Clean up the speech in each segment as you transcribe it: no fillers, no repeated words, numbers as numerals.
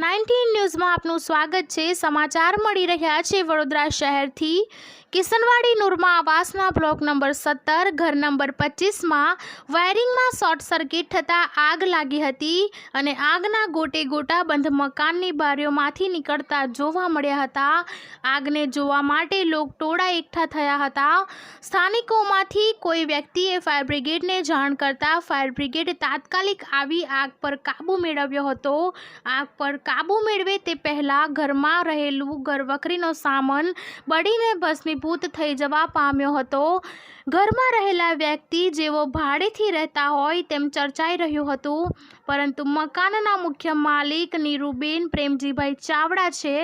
Nineteen ન્યૂઝમાં આપનું સ્વાગત છે। સમાચાર મળી રહ્યા છે વડોદરા શહેરથી। કિશનવાડી નૂરમાં આવાસના બ્લોક નંબર 17 ઘર નંબર 25માં વાયરિંગમાં શોર્ટ સર્કિટ થતાં આગ લાગી હતી અને આગના ગોટે ગોટા બંધ મકાનની બારીઓમાંથી નીકળતા જોવા મળ્યા હતા। આગને જોવા માટે લોકટોળા એકઠા થયા હતા। સ્થાનિકોમાંથી કોઈ વ્યક્તિએ ફાયર બ્રિગેડને જાણ કરતાં ફાયર બ્રિગેડે તાત્કાલિક આવી આગ પર કાબૂ મેળવ્યો હતો। આગ પર કાબૂ મેળવે તે પહેલાં ઘરમાં રહેલું ઘરવખરીનો સામાન બળીને ભસ્મીભૂત થઈ જવા પામ્યો હતો। ઘરમાં રહેલા વ્યક્તિ જેઓ ભાડેથી રહેતા હોય તેમ ચર્ચાઈ રહ્યું હતું, પરંતુ મકાનના મુખ્ય માલિક નીરુબેન પ્રેમજીભાઈ ચાવડા છે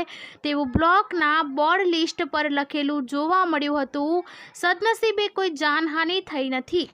તેવું બ્લોકના બોર્ડ લિસ્ટ પર લખેલું જોવા મળ્યું હતું। સદનસીબે કોઈ જાનહાનિ થઈ નથી।